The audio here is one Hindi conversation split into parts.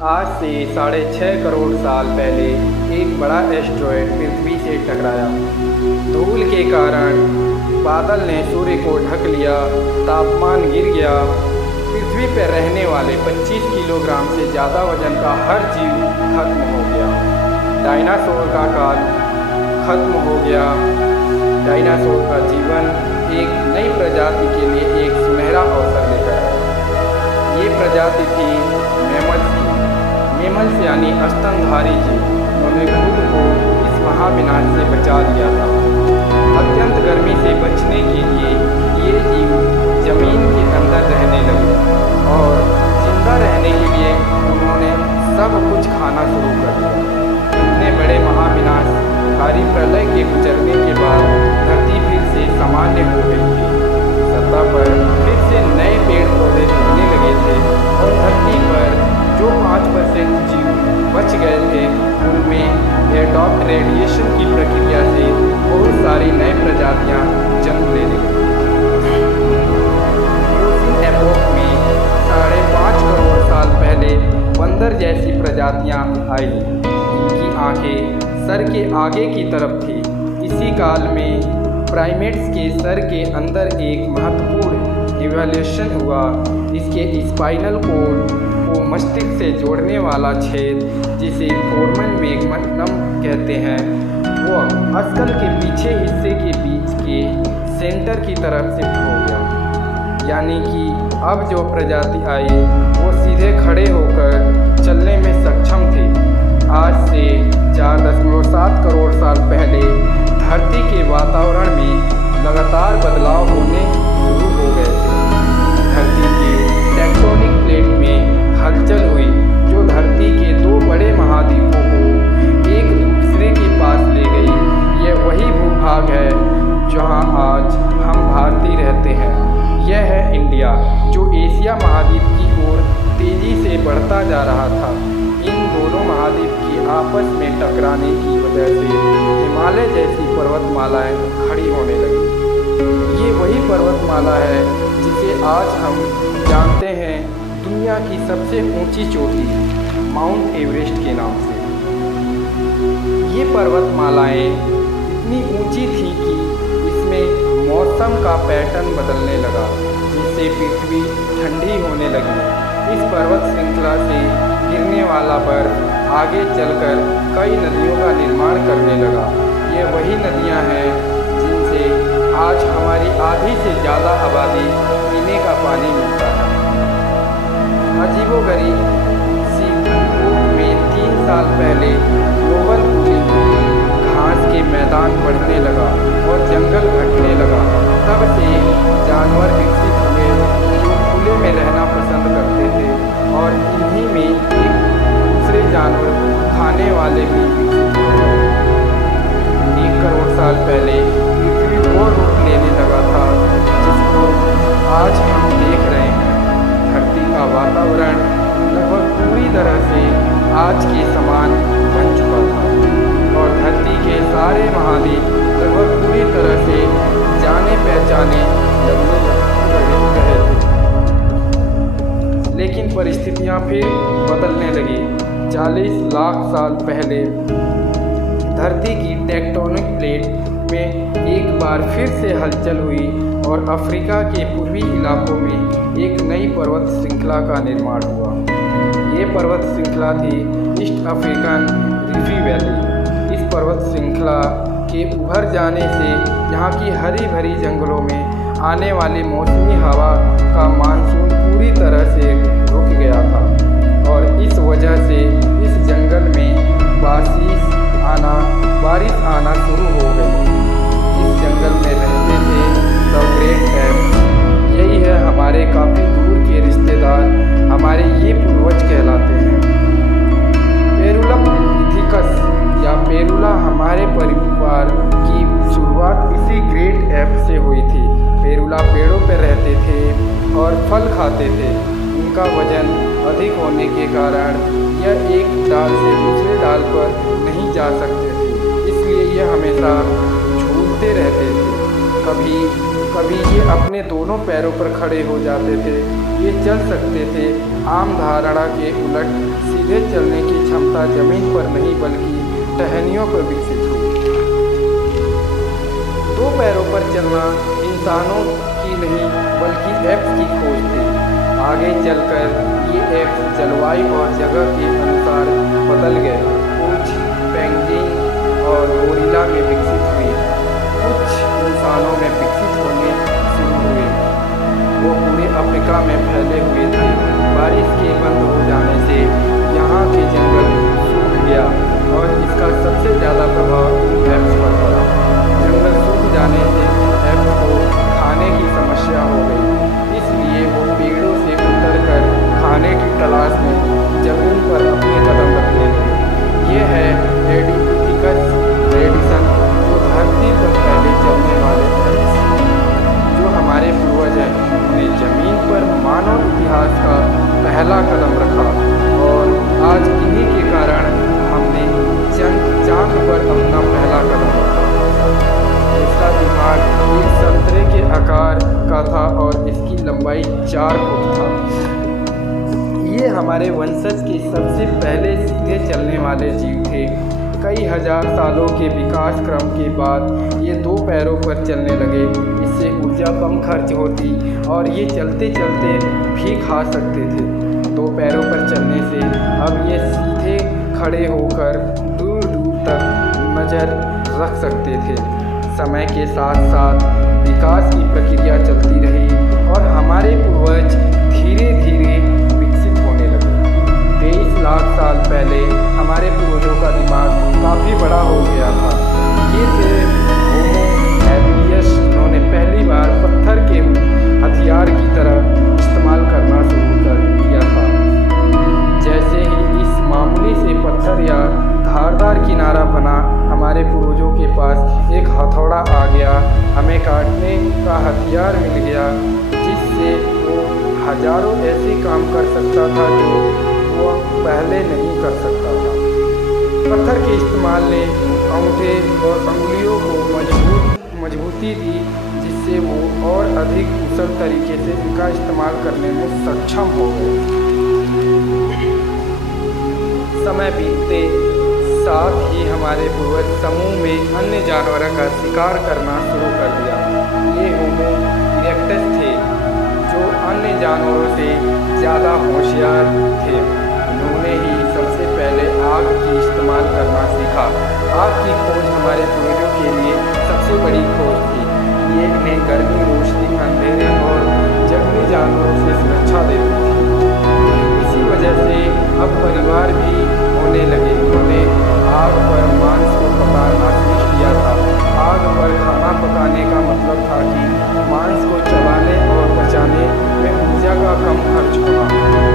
आज से 6.5 करोड़ साल पहले एक बड़ा एस्टेरॉयड पृथ्वी से टकराया। धूल के कारण बादल ने सूर्य को ढक लिया, तापमान गिर गया। पृथ्वी पर रहने वाले 25 किलोग्राम से ज़्यादा वजन का हर जीव खत्म हो गया। डायनासोर का काल खत्म हो गया। डायनासोर का जीवन एक नई प्रजाति के लिए एक सुनहरा अवसर लेकर आया। ये प्रजाति थी मैमल्स की। मैमल्स यानी स्तनधारी जीव। उन्होंने खुद को इस महाविनाश से बचा लिया था। अत्यंत गर्मी से बचने के लिए ये जीव जमीन के अंदर रहने लगे और जिंदा रहने के लिए उन्होंने सब कुछ खाना शुरू कर दिया। इतने बड़े महाविनाशकारी प्रलय के गुजरने के बाद धरती फिर से सामान्य हो गई थी। सतह पर फिर से नए पेड़ पौधे उगने लगे थे और धरती पर जो 5% जीव बच गए थे उनमें एडॉप्ट रेडिएशन की प्रक्रिया से बहुत सारी नई प्रजातियां जन्म लेने लगी। यूरोपियन एपोक में 5.5 करोड़ साल पहले बंदर जैसी प्रजातियां आई। इनकी आंखें सर के आगे की तरफ थी। इसी काल में प्राइमेट्स के सर के अंदर एक महत्वपूर्ण इवोल्यूशन हुआ। इसके स्पाइनल कोड को मस्तिष्क से जोड़ने वाला छेद, जिसे फोरमन मैग्नम कहते हैं, वो अस्कल के पीछे हिस्से के बीच के सेंटर की तरफ शिफ्ट हो गया। यानी कि अब जो प्रजाति आई वो सीधे खड़े होकर चलने में सक्षम थे। आज से 4.7 करोड़ साल पहले धरती के वातावरण में लगातार बदलाव होने शुरू हो गए थे। धरती के टेक्टोनिक प्लेट में हलचल हुई जो धरती के 2 बड़े महाद्वीपों को एक दूसरे के पास ले गई। यह वही भूभाग है जहां आज हम भारतीय रहते हैं। यह है इंडिया, जो एशिया महाद्वीप की ओर तेजी से बढ़ता जा रहा था। इन दोनों महाद्वीप की आपस में टकराने की वजह से हिमालय जैसी पर्वतमालाएं खड़ी होने लगी। ये वही पर्वतमाला है जिसे आज हम जानते हैं दुनिया की सबसे ऊंची चोटी माउंट एवरेस्ट के नाम से। ये पर्वतमालाएं इतनी ऊंची थी कि इसमें मौसम का पैटर्न बदलने लगा, जिससे पृथ्वी ठंडी होने लगी। इस पर्वत श्रृंखला से गिरने वाला बर्फ आगे चलकर कई नदियों का निर्माण करने लगा। ये वही नदियां हैं जिनसे आज हमारी आधी से ज़्यादा आबादी पीने का पानी मिलता है। अजीबोगरीब सी धूप में 3 साल पहले ग्लोबल कूलिंग में घास के मैदान बढ़ने लगा और जंगल घटने लगा। तब से जानवर विकसित हुए जो खुले में रहना पसंद करते थे और इन्हीं में एक दूसरे जानवर खाने वाले भी विकसित हुए। 1 करोड़ साल पहले पृथ्वी वो रूप लेने लगा था जिसको आज हम देख रहे हैं। धरती का वातावरण लगभग पूरी तरह से आज के समान बन चुका था और धरती के सारे महाद्वीप लगभग पूरी तरह से जाने पहचाने लगने रहे थे। लेकिन परिस्थितियां फिर बदलने लगी। 40 लाख साल पहले धरती की टेक्टोनिक प्लेट में एक बार फिर से हलचल हुई और अफ्रीका के पूर्वी इलाकों में एक नई पर्वत श्रृंखला का निर्माण हुआ। ये पर्वत श्रृंखला थी ईस्ट अफ्रीकन रिफी वैली। इस पर्वत श्रृंखला के उभर जाने से यहाँ की हरी भरी जंगलों में आने वाली मौसमी हवा का मानसून पूरी तरह से रुक गया था और इस वजह से इस जंगल में बारिश आना शुरू हो गई। इस जंगल में रहते थे द ग्रेट एप्स। यही है हमारे काफ़ी दूर के रिश्तेदार, हमारे ये पूर्वज कहलाते हैं। पेरुला पिथिकस या पेरुला हमारे परिवार की शुरुआत इसी ग्रेट एप से हुई थी। पेरुला पेड़ों पर रहते थे और फल खाते थे। उनका वजन अधिक होने के कारण यह एक डाल से दूसरे डाल पर नहीं जा सकते थे, इसलिए यह हमेशा झूलते रहते थे। कभी कभी ये अपने दोनों पैरों पर खड़े हो जाते थे, ये चल सकते थे। आम धारणा के उलट सीधे चलने की क्षमता जमीन पर नहीं बल्कि टहनियों पर विकसित हुई। दो पैरों पर चलना इंसानों की नहीं बल्कि एप्स की खोज थी। आगे चलकर ये एप्स जलवायु और जगह के अनुसार बदल गए। कुछ पेंगुइन और गोरिल्ला में विकसित हुए, कुछ इंसानों में विकसित होने शुरू हुए। वो पूरे अफ्रीका में फैले हुए थे। बारिश के बंद हो जाने से यहाँ के जंगल सूख गया और इसका सबसे ज़्यादा प्रभाव एप्स पर पड़ा। जंगल सूख जाने से एप्स को खाने की समस्या हो गई, इसलिए वो पेड़ों से उतरकर खाने की तलाश में जमीन पर अपने कदम रखने लगे। ये है एडिपिथिकस रेडिसन, जो धरती पर पहले चलने वाले एप्स, जो हमारे पूर्वज हैं, उन्होंने जमीन पर मानव इतिहास का पहला कदम रखा और आज इन्हीं के कारण हमने चांद पर अपना पहला कदम रखा। इसका दिमाग एक संतरे के आकार का था और इसकी लंबाई 4 फुट था। ये हमारे वंशज के सबसे पहले सीधे चलने वाले जीव थे। कई हजार सालों के विकास क्रम के बाद ये दो पैरों पर चलने लगे। इससे ऊर्जा कम खर्च होती और ये चलते चलते भी खा सकते थे। दो पैरों पर चलने से अब ये सीधे खड़े होकर दूर दूर तक नज़र रख सकते थे। समय के साथ साथ विकास की प्रक्रिया चलती रही और हमारे पूर्वज धीरे धीरे विकसित होने लगे। 23 लाख साल पहले हमारे पूर्वजों का दिमाग काफ़ी बड़ा हो गया था। ये थे होमो हैबिलियस, जिन्होंने पहली बार पत्थर के हथियार की तरह इस्तेमाल करना शुरू कर किया था। जैसे ही इस मामूली से पत्थर या धारदार किनारा बना, हमारे पूर्वजों के पास एक हथौड़ा आ गया। हमें काटने का हथियार मिल गया, जिससे वो हजारों ऐसे काम कर सकता था जो वो पहले नहीं कर सकता था। पत्थर के इस्तेमाल ने अंगूठे और अंगुलियों को मजबूती दी, जिससे वो और अधिक कुशल तरीके से इनका इस्तेमाल करने में सक्षम हो गए। समय बीतते साथ ही हमारे पूर्वज समूह में अन्य जानवरों का शिकार करना शुरू कर दिया। ये होमो इरेक्टस थे, जो अन्य जानवरों से ज़्यादा होशियार थे। उन्होंने ही सबसे पहले आग की इस्तेमाल करना सीखा। आग की खोज हमारे पूर्वजों के लिए सबसे बड़ी खोज थी। ये इन्हें गर्मी, रोशनी, अंधेरे और जंगली जानवरों से सुरक्षा देती थी। इसी वजह से अब परिवार भी होने लगे। उन्होंने आग पर मांस को पकाना सीख लिया था। आग पर खाना पकाने का मतलब था कि मांस को चबाने और पचाने में ऊर्जा का कम खर्च होना,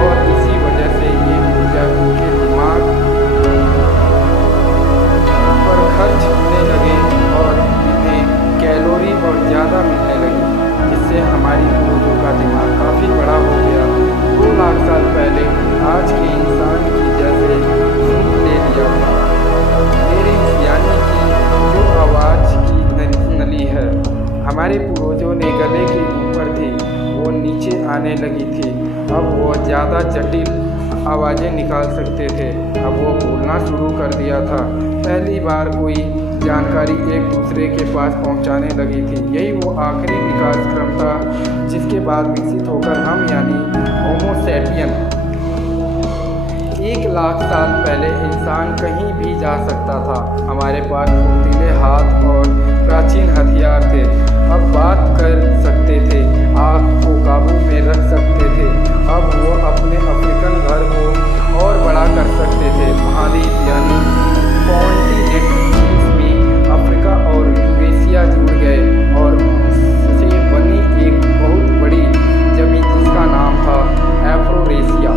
और इसी वजह से ये ऊर्जा उनके दिमाग पर खर्च होने लगे और इन्हें कैलोरी और ज़्यादा मिलने लगी, जिससे हमारी पूर्वजों का दिमाग काफ़ी बड़ा हो गया। 2 लाख साल पहले आज के इंसान की जैसे सूंघ ले लिया था। मेरी यानी कि जो आवाज़ की नली है, हमारे पूर्वजों ने गले के ऊपर थी, वो नीचे आने लगी थी। अब वो ज़्यादा जटिल आवाज़ें निकाल सकते थे। अब वो बोलना शुरू कर दिया था। पहली बार कोई जानकारी एक दूसरे के पास पहुंचाने लगी थी। यही वो आखिरी विकास क्रम था जिसके बाद विकसित होकर हम यानी होमो सैपियन 1 लाख साल पहले इंसान कहीं भी जा सकता था। हमारे पास फुर्तीले हाथ और प्राचीन हथियार थे। अब बात कर सकते थे, आग को काबू में रख सकते थे। अब वो अपने अफ्रीकन घर को और बड़ा कर सकते थे। महाद्वीप यानी कॉन्टिनेंट, जिसमें अफ्रीका और यूरेशिया जुड़ गए और उससे बनी एक बहुत बड़ी जमीन जिसका नाम था एफ्रोरेशिया।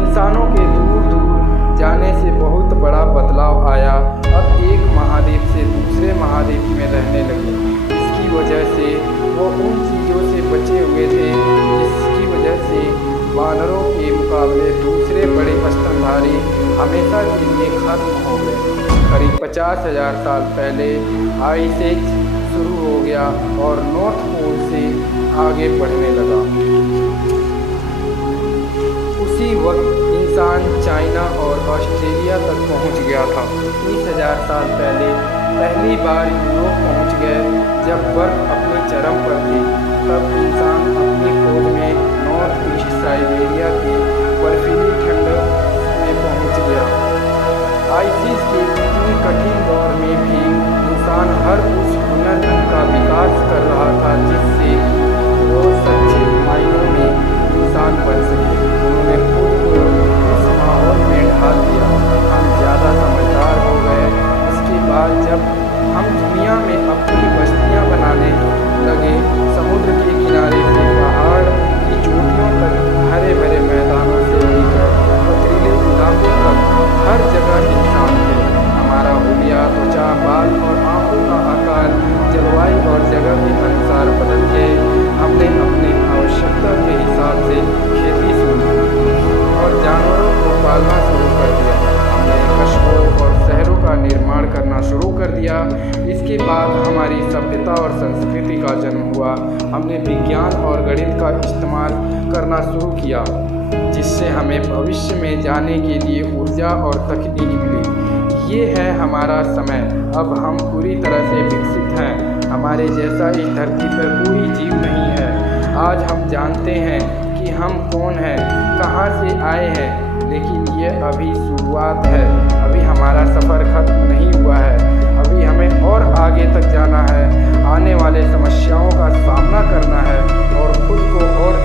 इंसानों के दूर दूर जाने से बहुत बड़ा बदलाव आया। अब एक महाद्वीप से दूसरे महाद्वीप में रहने लगे। इसकी वजह से वो उन चीज़ों से बचे हुए थे जिसकी वजह से वानरों के मुकाबले दूसरे बड़े स्तनधारी हमेशा के लिए खत्म हो गए। करीब 50,000 साल पहले आइस एज शुरू हो गया और नॉर्थ पोल से आगे बढ़ने लगा। उसी वक्त इंसान चाइना और ऑस्ट्रेलिया तक पहुंच गया था। 30,000 साल पहले पहली बार यूरोप पहुंच गए। जब बर्फ अपने चरम पर थी, तब इंसान अपनी खोज में नॉर्थ ईस्ट साइबेरिया के बर्फीली ठंड में पहुंच गया। आइसिस के इतनी कठिन दौर में भी इंसान हर उस हुनर का विकास कर रहा था जिससे वो सच्चे मायनों में इंसान बन सके। उन्होंने खुद को उस माहौल में ढाल दिया। हम ज़्यादा समझदार हो गए। इसके बाद जब हम दुनिया में अपनी बस्तियां बनाने लगे, समुद्र के किनारे से पहाड़ की चोटियों तक, हरे भरे मैदानों से लेकर पथरीले इलाकों तक हर जगह इंसान थे। हमारा हुलिया, त्वचा, बाल और आंखों का आकार जलवायु और जगह के अनुसार बदल गए। हमने अपनी आवश्यकता के हिसाब से खेती शुरू की और जानवरों को पालना शुरू कर दिया। हमने कस्बों और शहरों का निर्माण करना शुरू कर दिया। इसके बाद हमारी सभ्यता और संस्कृति का जन्म हुआ। हमने विज्ञान और गणित का इस्तेमाल करना शुरू किया, जिससे हमें भविष्य में जाने के लिए ऊर्जा और तकनीक मिली। ये है हमारा समय। अब हम पूरी तरह से विकसित हैं। हमारे जैसा इस धरती पर कोई जीव नहीं है। आज हम जानते हैं कि हम कौन हैं, कहाँ से आए हैं, लेकिन ये अभी शुरुआत है। अभी हमारा सफ़र खत्म नहीं हुआ है। अभी हमें और आगे तक जाना है, आने वाले समस्याओं का सामना करना है और खुद को और